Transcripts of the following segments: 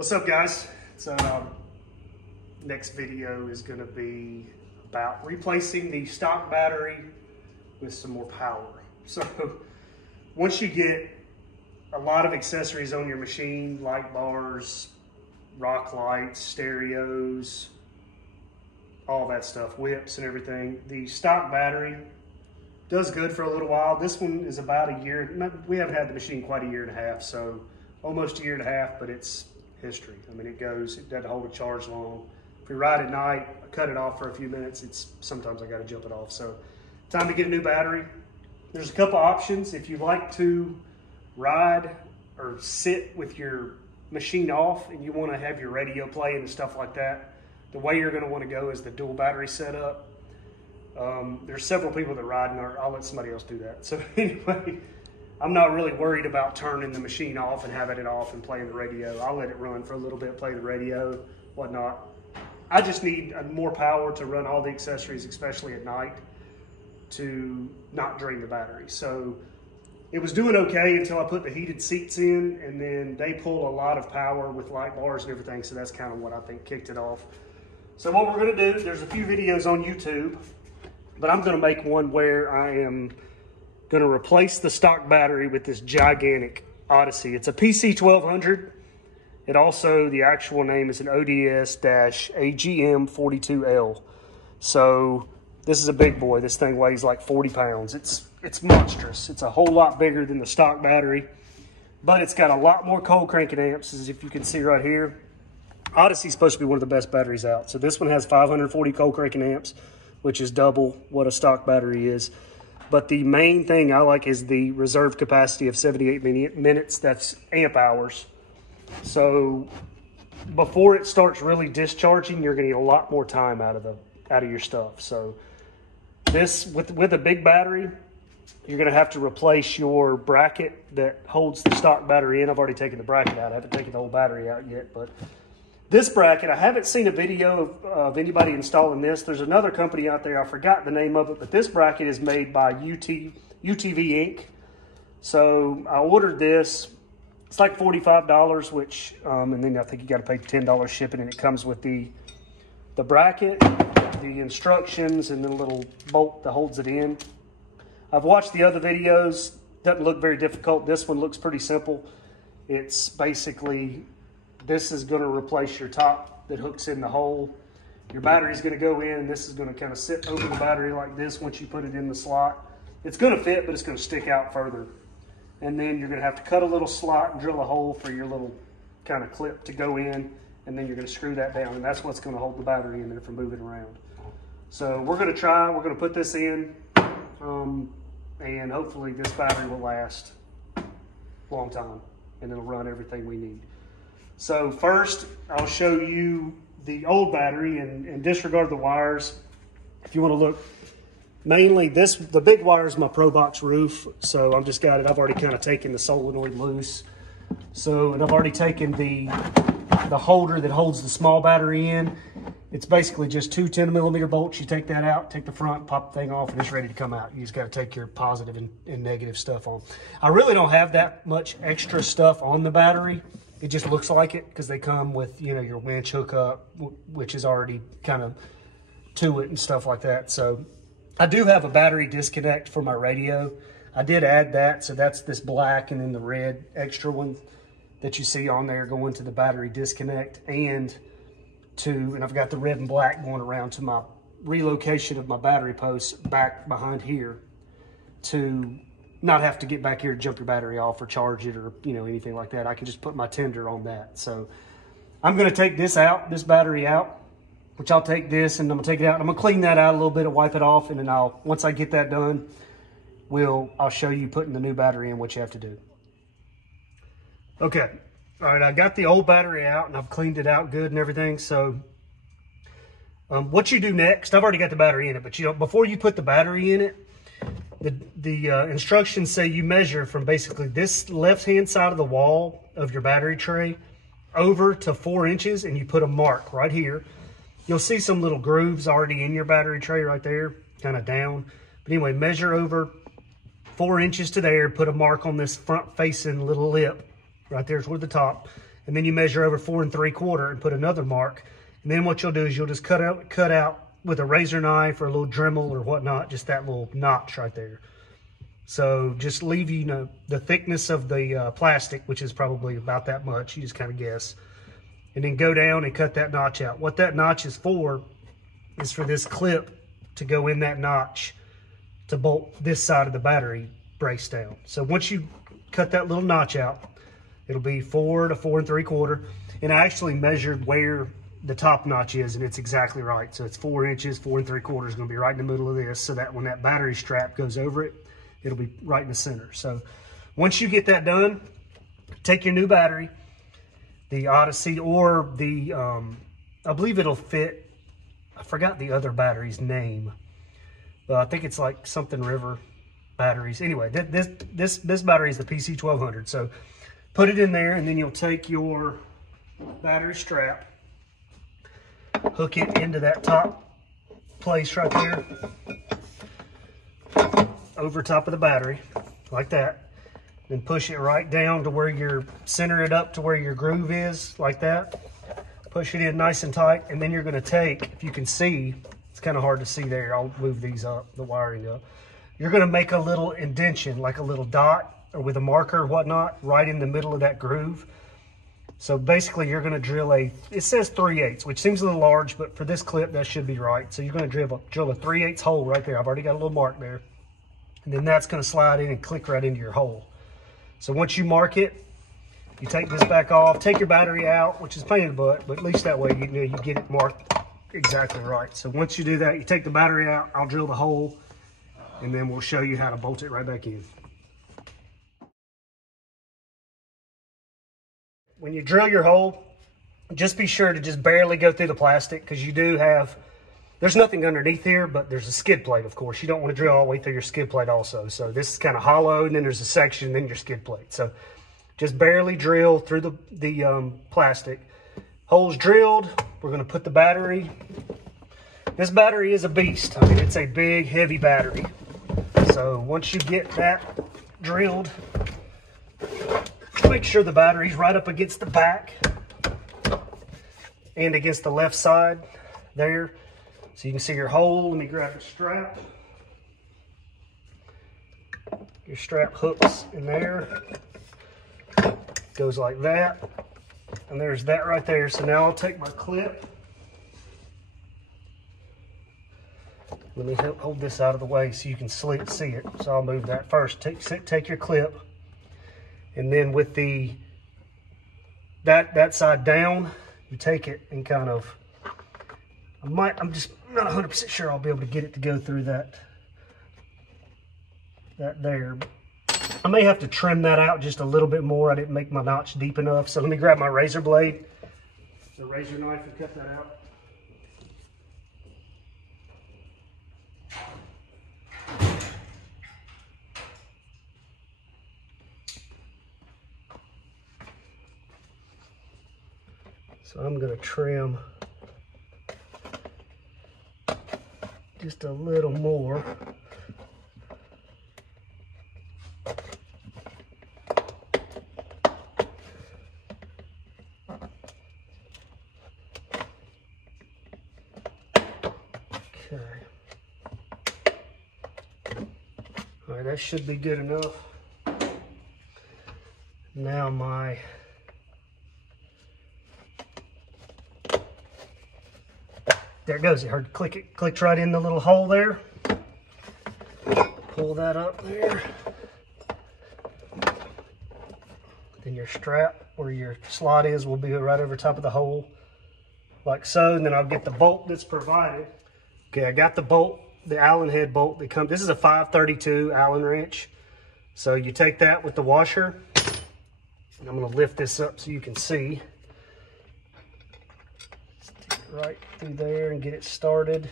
What's up, guys? So next video is going to be about replacing the stock battery with some more power. So once you get a lot of accessories on your machine, light bars, rock lights, stereos, all that stuff, whips and everything, the stock battery does good for a little while. This one is about a year. We haven't had the machine quite a year and a half, so almost a year and a half, but it's history. I mean, it doesn't hold a charge long. If we ride at night, I cut it off for a few minutes, sometimes I got to jump it off. So time to get a new battery. There's a couple options. If you like to ride or sit with your machine off and you want to have your radio playing and stuff like that, the way you're going to want to go is the dual battery setup. There's several people that ride, and I'll let somebody else do that. So anyway, I'm not really worried about turning the machine off and having it off and playing the radio. I'll let it run for a little bit, play the radio, whatnot. I just need more power to run all the accessories, especially at night, to not drain the battery. So it was doing okay until I put the heated seats in, and then they pull a lot of power with light bars and everything. So that's kind of what I think kicked it off. So what we're gonna do, there's a few videos on YouTube, but I'm gonna make one where I am gonna replace the stock battery with this gigantic Odyssey. It's a PC1200. It also, the actual name is an ODS-AGM42L. So this is a big boy. This thing weighs like 40 pounds. It's monstrous. It's a whole lot bigger than the stock battery, but it's got a lot more cold cranking amps, as if you can see right here. Odyssey's supposed to be one of the best batteries out. So this one has 540 cold cranking amps, which is double what a stock battery is. But the main thing I like is the reserve capacity of 78 minutes. That's amp hours. So before it starts really discharging, you're going to get a lot more time out of your stuff. So this, with a big battery, you're going to have to replace your bracket that holds the stock battery in. I've already taken the bracket out. I haven't taken the whole battery out yet, but this bracket, I haven't seen a video of anybody installing this. There's another company out there, I forgot the name of it, but this bracket is made by UTV Inc. So I ordered this. It's like $45, which, and then I think you got to pay $10 shipping, and it comes with the bracket, the instructions, and then a little bolt that holds it in. I've watched the other videos. Doesn't look very difficult. This one looks pretty simple. It's basically, this is going to replace your top that hooks in the hole. Your battery's going to go in, and this is going to kind of sit over the battery like this once you put it in the slot. It's going to fit, but it's going to stick out further. And then you're going to have to cut a little slot and drill a hole for your little kind of clip to go in, and then you're going to screw that down, and that's what's going to hold the battery in there from moving around. So we're going to put this in, and hopefully this battery will last a long time, and it'll run everything we need. So first, I'll show you the old battery and disregard the wires. If you want to look, mainly the big wire is my Pro Box roof. So I've just got it, I've already kind of taken the solenoid loose. So, and I've already taken the holder that holds the small battery in. It's basically just two 10mm bolts. You take that out, take the front, pop the thing off, and it's ready to come out. You just got to take your positive and negative stuff on. I really don't have that much extra stuff on the battery. It just looks like it because they come with, you know, your winch hookup, which is already kind of to it and stuff like that. So I do have a battery disconnect for my radio. I did add that. So that's this black and then the red extra one that you see on there going to the battery disconnect, and I've got the red and black going around to my relocation of my battery posts back behind here to not have to get back here to jump your battery off or charge it or, you know, anything like that. I can just put my tender on that. So I'm going to take this battery out, which I'll take this and I'm going to take it out. I'm going to clean that out a little bit and wipe it off. And then once I get that done, I'll show you putting the new battery in, what you have to do. Okay. All right. I got the old battery out and I've cleaned it out good and everything. So what you do next, I've already got the battery in it, but before you put the battery in it, the instructions say you measure from basically this left-hand side of the wall of your battery tray over to 4 inches, and you put a mark right here. You'll see some little grooves already in your battery tray right there, kind of down. But anyway, measure over 4 inches to there, put a mark on this front-facing little lip right there toward the top, and then you measure over 4 3/4 and put another mark. And then what you'll do is you'll just cut out with a razor knife or a little Dremel or whatnot, just that little notch right there. So just leave, you know, the thickness of the plastic, which is probably about that much, you just kind of guess. And then go down and cut that notch out. What that notch is for this clip to go in that notch to bolt this side of the battery brace down. So once you cut that little notch out, it'll be 4 to 4 3/4. And I actually measured where the top notch is, and it's exactly right. So it's 4 inches, 4 3/4 is going to be right in the middle of this, so that when that battery strap goes over it, it'll be right in the center. So once you get that done, take your new battery, the Odyssey, or the, I believe it'll fit, I forgot the other battery's name. I think it's like something River batteries. Anyway, this battery is the PC1200. So put it in there, and then you'll take your battery strap, hook it into that top place right there, over top of the battery, like that. Then push it right down to where you're, center it up to where your groove is, like that. Push it in nice and tight, and then you're gonna take, if you can see, it's kind of hard to see there, I'll move these up, the wiring up. You're gonna make a little indentation, like a little dot, or with a marker or whatnot, right in the middle of that groove. So basically you're gonna drill it says 3/8, which seems a little large, but for this clip, that should be right. So you're gonna drill a 3/8 hole right there. I've already got a little mark there. And then that's gonna slide in and click right into your hole. So once you mark it, you take this back off, take your battery out, which is a pain in the butt, but at least that way you know you get it marked exactly right. So once you do that, you take the battery out, I'll drill the hole, and then we'll show you how to bolt it right back in. When you drill your hole, just be sure to just barely go through the plastic, because you do have, there's nothing underneath here, but there's a skid plate, of course. You don't want to drill all the way through your skid plate also. So this is kind of hollow, and then there's a section, and then your skid plate. So just barely drill through the plastic. Hole's drilled. We're going to put the battery. This battery is a beast. I mean, it's a big, heavy battery. So once you get that drilled, make sure the battery's right up against the back and against the left side there. So you can see your hole. Let me grab the strap. Your strap hooks in there. Goes like that. And there's that right there. So now I'll take my clip. Let me hold this out of the way so you can see it. So I'll move that first. Take your clip. And then with that side down, you take it and kind of, I'm just not 100% sure I'll be able to get it to go through that there. I may have to trim that out just a little bit more. I didn't make my notch deep enough. So let me grab my razor blade, the razor knife, and cut that out. So I'm going to trim just a little more. Okay. All right, that should be good enough. Now there it goes. You heard it clicked right in the little hole there. Pull that up there. Then your strap where your slot is will be right over top of the hole, like so. And then I'll get the bolt that's provided. Okay, I got the bolt, the Allen head bolt that comes. This is a 532 Allen wrench. So you take that with the washer. And I'm going to lift this up so you can see. Stick it right through there and get it started.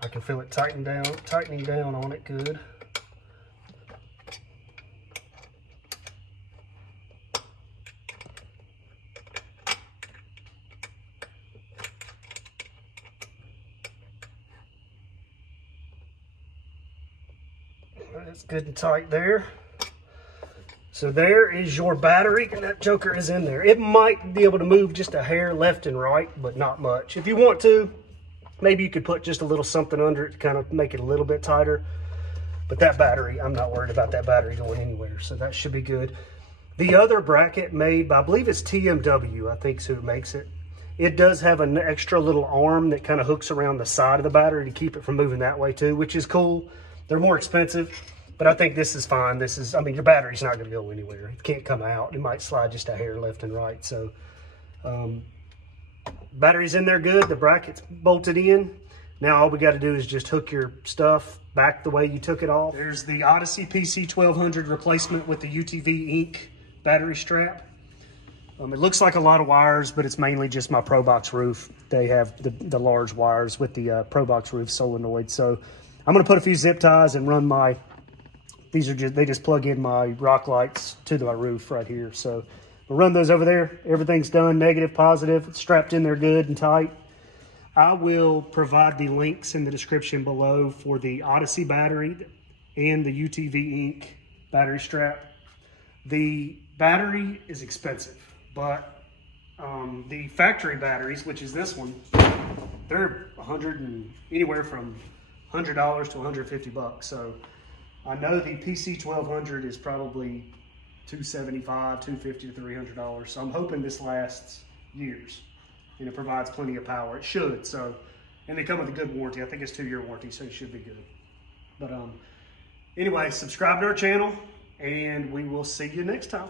I can feel it tightening down on it good. That's good and tight there. So there is your battery, and that joker is in there. It might be able to move just a hair left and right, but not much. If you want to, maybe you could put just a little something under it to kind of make it a little bit tighter. But that battery, I'm not worried about that battery going anywhere, so that should be good. The other bracket made by, I believe it's TMW, I think is who makes it. It does have an extra little arm that kind of hooks around the side of the battery to keep it from moving that way too, which is cool. They're more expensive, but I think this is fine. This is, I mean, your battery's not going to go anywhere. It can't come out. It might slide just a hair left and right. So battery's in there good. The bracket's bolted in. Now all we got to do is just hook your stuff back the way you took it off. There's the Odyssey PC1200 replacement with the UTV ink battery strap. It looks like a lot of wires, but it's mainly just my ProBox roof. They have the large wires with the ProBox roof solenoid. So I'm going to put a few zip ties and run my, these are just, they just plug in my rock lights to my roof right here. So we'll run those over there. Everything's done, negative, positive, it's strapped in there good and tight. I will provide the links in the description below for the Odyssey battery and the UTV ink battery strap. The battery is expensive, but the factory batteries, which is this one, they're anywhere from $100 to 150 bucks. So I know the PC1200 is probably $275, $250 to $300. So I'm hoping this lasts years and it provides plenty of power. It should. So, and they come with a good warranty. I think it's 2-year warranty, so it should be good. But anyway, subscribe to our channel and we will see you next time.